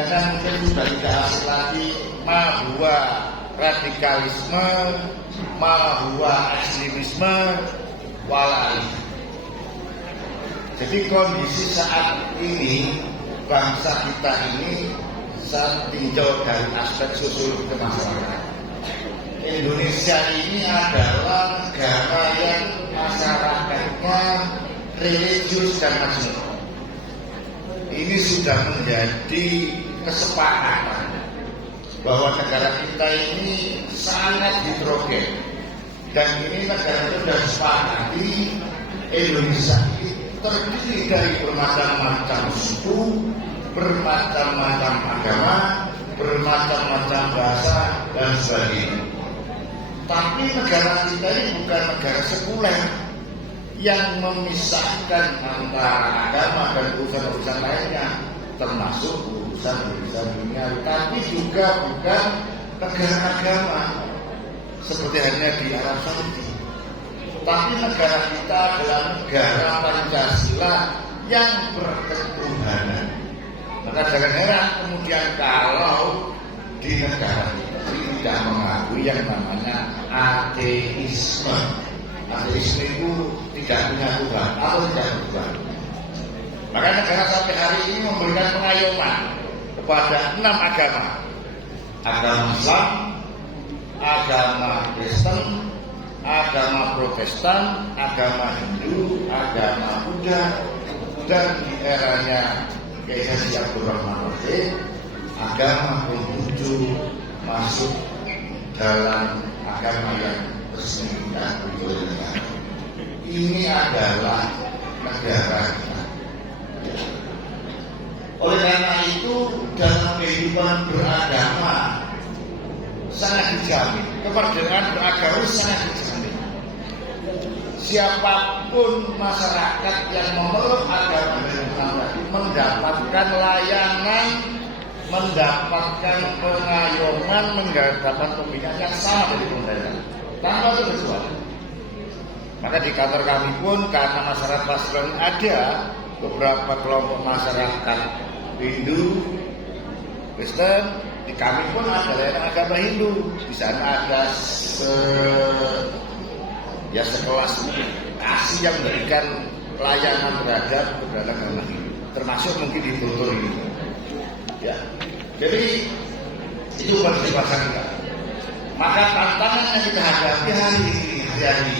jenengan mungkin sudah tidak asing lagi bahwa radikalisme, bahwa ekstremisme, walai. Jadi kondisi saat ini bangsa kita ini saat tinjau dari aspek sosiologi kemasyarakatan. Indonesia ini adalah negara yang masyarakatnya religius dan nasional. Ini sudah menjadi kesepakatan bahwa negara kita ini sangat heterogen, dan ini negara sudah sepakati Indonesia ini terdiri dari bermacam-macam suku, bermacam-macam agama, bermacam-macam bahasa dan sebagainya. Tapi negara kita ini bukan negara sekuler yang memisahkan antara agama dan urusan-urusan lainnya, termasuk urusan-urusan dunia, tapi juga bukan negara agama seperti halnya di Arab Saudi. Tapi negara kita adalah negara Pancasila yang berketuhanan. Maka jangan heran kemudian kalau di negara kita tidak mengakui yang namanya ateisme. Ateisme itu tidak punya Tuhan atau tidak Tuhan. Maka negara sampai hari ini memberikan pengayuman kepada 6 agama. Agama Islam, agama Kristen, agama Protestan, agama Hindu, agama Buddha, dan di eranya Kiai Haji Abdul Rahman Wahid, agama Konghucu masuk dalam agama yang resmi dan negara. Ini adalah negara kita. Oleh karena itu dalam kehidupan beragama sangat dijamin, kemerdekaan beragama sangat dijamin. Siapapun masyarakat yang memeluk agama Islam mendapatkan layanan, mendapatkan pengayoman, mendapatkan pembinaan yang sama dari pemerintah tanpa terkecuali. Maka di kantor kami pun karena masyarakat Pasuruan ada beberapa kelompok masyarakat Hindu, Kristen, di kami pun ada layanan agama Hindu. Di sana ada sekelas kasih yang memberikan layanan terhadap agama Hindu, termasuk mungkin di Bogor ini. Ya, jadi itu persiapan kita. Maka tantangan yang kita hadapi hari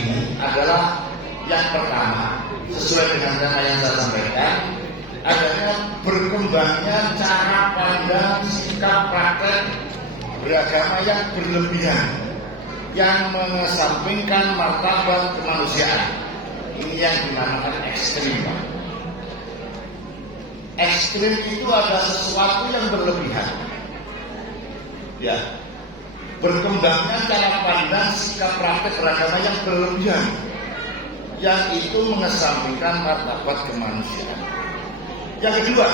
ini adalah yang pertama, sesuai dengan tema yang saya sampaikan, adanya berkembangnya cara pandang, sikap, praktek beragama yang berlebihan, yang mengesampingkan martabat kemanusiaan. Ini yang dinamakan ekstrim. Ekstrim itu adalah sesuatu yang berlebihan. Ya, berkembangnya cara pandang, sikap, praktek beragama yang berlebihan, yang itu mengesampingkan martabat kemanusiaan. Yang kedua,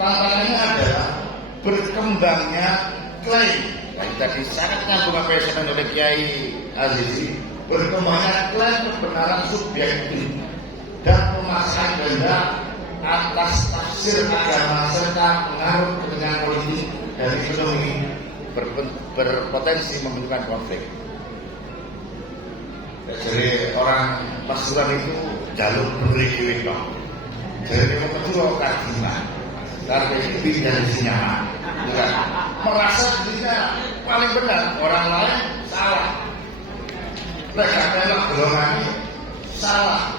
tantangannya adalah berkembangnya klaim. Yang tadi sangat nyambung apa yang disampaikan oleh Kiai Azizi, berkembangnya klaim kebenaran subjektif dan pemasangan kehendak atas tafsir agama serta pengaruh kepentingan politik dan ekonomi berpotensi memenimbulkan konflik. Jadi orang Pasuruan itu jalur beri dong. Jadi memperjuang kajian karena itu dari sinyaman, bukan merasa dirinya paling benar, orang lain salah. Mereka memang golongannya salah,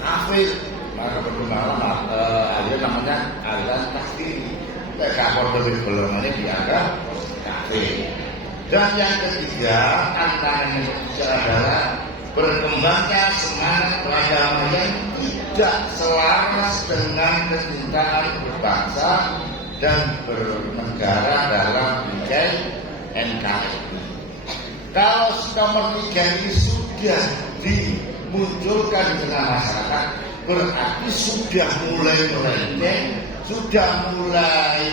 kafir. Maka berkembang ada namanya aliran takfiri. Mereka dari golongannya dianggap kafir. Dan yang ketiga, tantangan yang ketiga adalah berkembangnya semangat beragama yang tidak selaras dengan kecintaan berbangsa dan bernegara dalam bingkai NKRI. Kalau nomor 3 ini sudah dimunculkan di tengah masyarakat, berarti sudah mulai melenceng, sudah mulai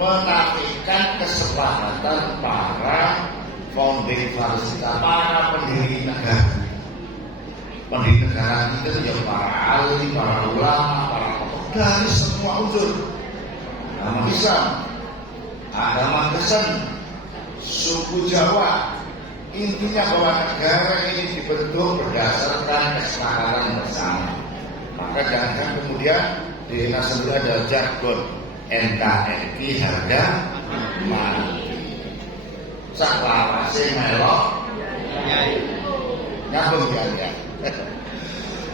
menafikan kesepakatan para founding fathers kita, para pendiri negara. Pendiri negara kita itu ya para ahli, para ulama, para tokoh dari semua unsur. Agama Islam, agama Kristen, suku Jawa. Intinya bahwa negara ini dibentuk berdasarkan kesepakatan bersama. Maka jangan kemudian di sendiri ada jargon NKRI harga mati. Saklawase melok nyambung ya.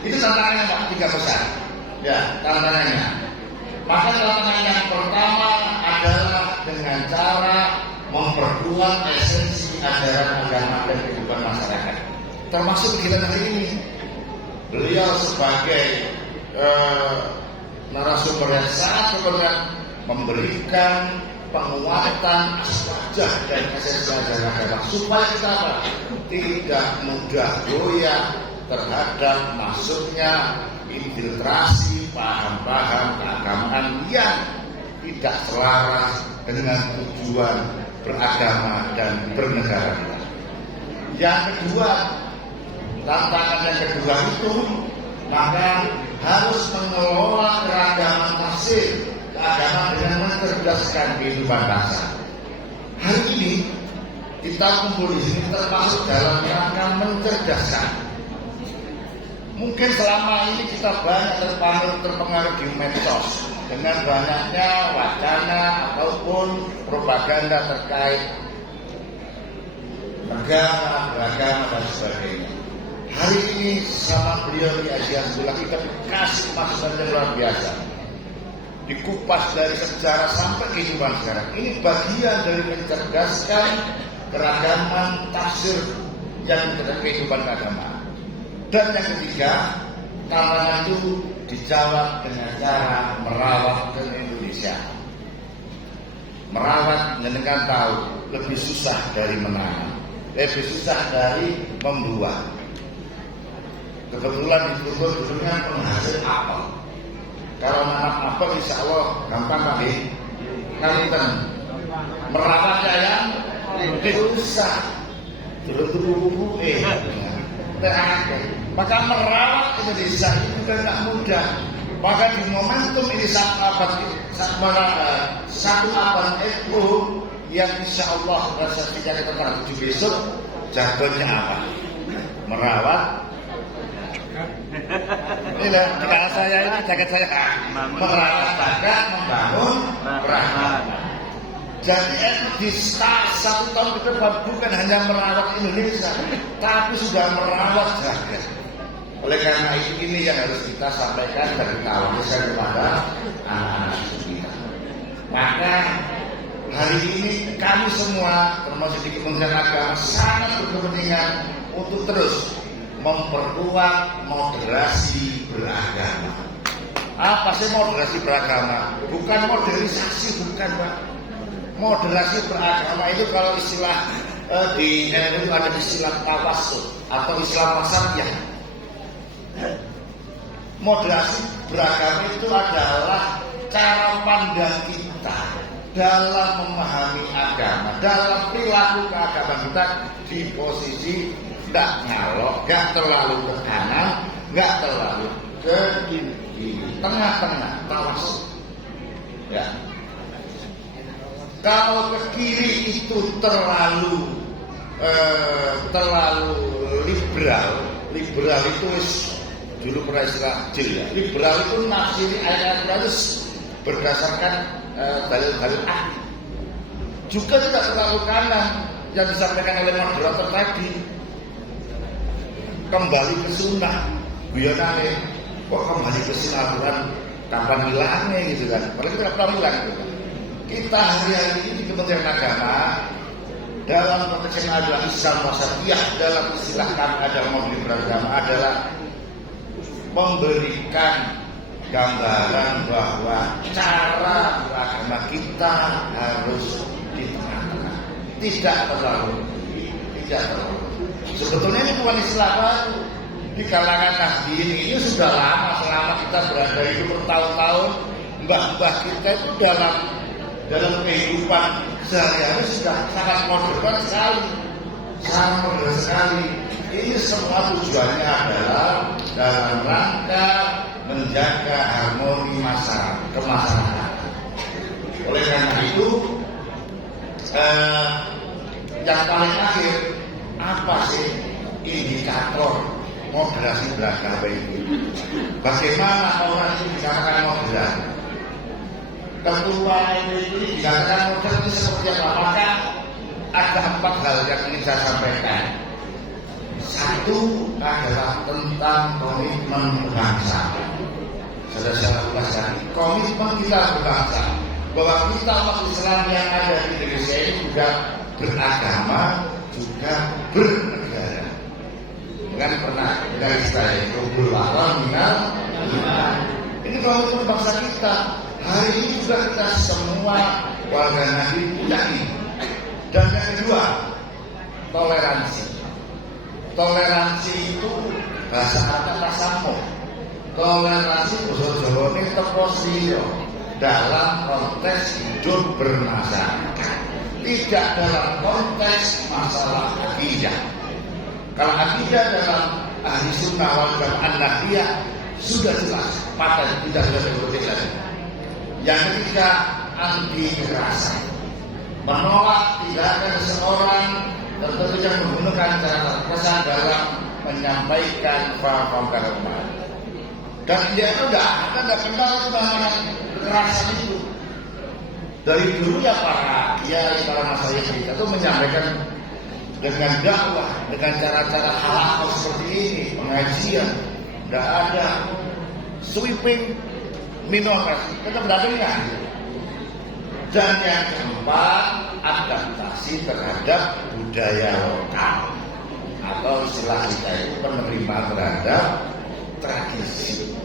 Itu tantangannya Pak, 3 besar. Ya, tantangannya. Maka tantangan yang pertama adalah dengan cara memperkuat esensi ajaran agama dan kehidupan masyarakat. Termasuk kegiatan hari ini. Beliau sebagai narasumber yang sangat berperan memberikan penguatan wajah dan esensi ajaran agama supaya kita tidak mudah goyah terhadap masuknya infiltrasi paham-paham keagamaan yang tidak selaras dengan tujuan beragama dan bernegara kita. Yang kedua, tantangan yang kedua itu maka harus mengelola keragaman tafsir keagamaan dengan mencerdaskan kehidupan bangsa. Hari ini kita kumpul di sini termasuk dalam rangka mencerdaskan. Mungkin selama ini kita banyak terpengaruh di medsos dengan banyaknya wacana ataupun propaganda terkait negara, beragama dan sebagainya. Hari ini sama beliau di Asia Sebelah kita dikasih masukan yang luar biasa. Dikupas dari sejarah sampai kehidupan sekarang. Ini bagian dari mencerdaskan keragaman tafsir yang terhadap kehidupan keagamaan. Dan yang ketiga, tantangan itu dijawab dengan cara merawat ke Indonesia. Merawat dengan tahu lebih susah dari menanam, lebih susah dari membuah. Kebetulan di Bogor dulunya penghasil apel. Kalau nanam apel insya Allah gampang kali. Kanten merawatnya yang susah. Dulu maka merawat Indonesia itu juga tidak mudah. Maka di momentum ini satu abad itu yang insya Allah realisasinya kita tanggal 7 besok, jargonnya apa? Merawat. Inilah jika saya ini jaket saya merawat zakat, membangun peradaban. Jadi di start 1 tahun ke depan bukan hanya merawat Indonesia, tapi sudah merawat zakat. Oleh karena itu ini yang harus kita sampaikan dan kita awasi kepada anak-anak kita. Maka hari ini kami semua termasuk di Kementerian Agama sangat berkepentingan untuk terus memperkuat moderasi beragama. Apa sih moderasi beragama? Bukan modernisasi, bukan Pak. Moderasi beragama itu kalau istilah di NU itu ada istilah tawassul atau istilah wasatiyah. Moderasi beragama itu adalah cara pandang kita dalam memahami agama, dalam perilaku keagamaan kita di posisi tidak nyalok, nggak terlalu ke kanan, nggak terlalu ke kiri, tengah-tengah, tawassul. Ya. Kalau ke kiri itu terlalu liberal itu dulu pernah istilah jil ya. Liberal itu nafsiri ayat harus berdasarkan dalil-dalil ahli. Juga tidak terlalu kanan yang disampaikan oleh moderator tadi. Kembali ke sunnah, guyonane kok kembali ke sinaturan kapan hilangnya gitu kan. Padahal kita tidak pernah hilang gitu kan. Kita hari-hari ini di Kementerian Agama dalam konteks yang adalah Islam wasatiyah, dalam istilah kami adalah memberi beragama adalah memberikan gambaran bahwa cara beragama kita harus di tengah-tengah, tidak terlalu. Sebetulnya ini bukan istilah baru di kalangan Nahdien ini sudah lama, selama kita berada hidup bertahun-tahun, mbah-mbah kita itu dalam kehidupan sehari-hari sudah sangat modern sekali. Ini semua tujuannya adalah dalam rangka menjaga harmoni kemasyarakatan. Oleh karena itu, yang paling akhir, apa sih indikator moderasi beragama itu? Bagaimana orang itu dikatakan moderat? Ketua MUI ini dikatakan moderat itu seperti apa? Maka ada 4 hal yang ingin saya sampaikan. Satu adalah tentang komitmen bangsa. Sudah saya ulas tadi, komitmen kita berbangsa, bahwa kita umat Islam yang ada di Indonesia ini juga beragama, juga bernegara. Kan pernah dengar istilah itu minal. Ini komitmen bangsa kita. Hari ini juga kita semua warga Nabi punya ini. Dan yang kedua, toleransi. Toleransi itu bahasa Arabnya tasamuh. Toleransi bahasa Jawa ini teposliyo dalam konteks hidup bermasyarakat, tidak dalam konteks masalah akidah. Kalau akidah dalam ahli sunnah wal jamaah Nahdiyah sudah jelas, paten tidak bisa diikuti lagi. Yang ketiga, anti kekerasan, menolak tindakan seseorang tertentu yang menggunakan cara kekerasan dalam menyampaikan paham agama. Dan dia itu tidak kenal namanya kekerasan itu. Dari dulu ya para kiai, para masyayikh kita itu menyampaikan dengan dakwah, dengan cara-cara halal seperti ini, pengajian, tidak ada sweeping minoritas, kita berdengar. Dan yang keempat, adaptasi terhadap budaya lokal, atau istilah kita itu penerima terhadap tradisi.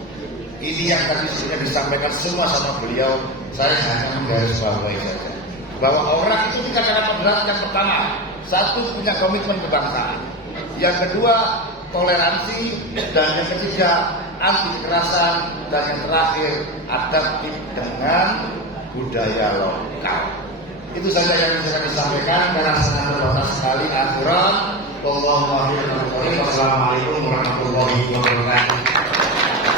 Ini yang tadi sudah disampaikan semua sama beliau. Saya hanya menggarisbawahi saja bahwa orang itu dikatakan moderat. Yang pertama, satu, punya komitmen kebangsaan. Yang kedua, toleransi. Dan yang ketiga, anti kekerasan. Dan yang terakhir, adaptif dengan budaya lokal. Itu saja yang bisa kami sampaikan karena sangat terbatas sekali aturan. Wassalamualaikum warahmatullahi wabarakatuh.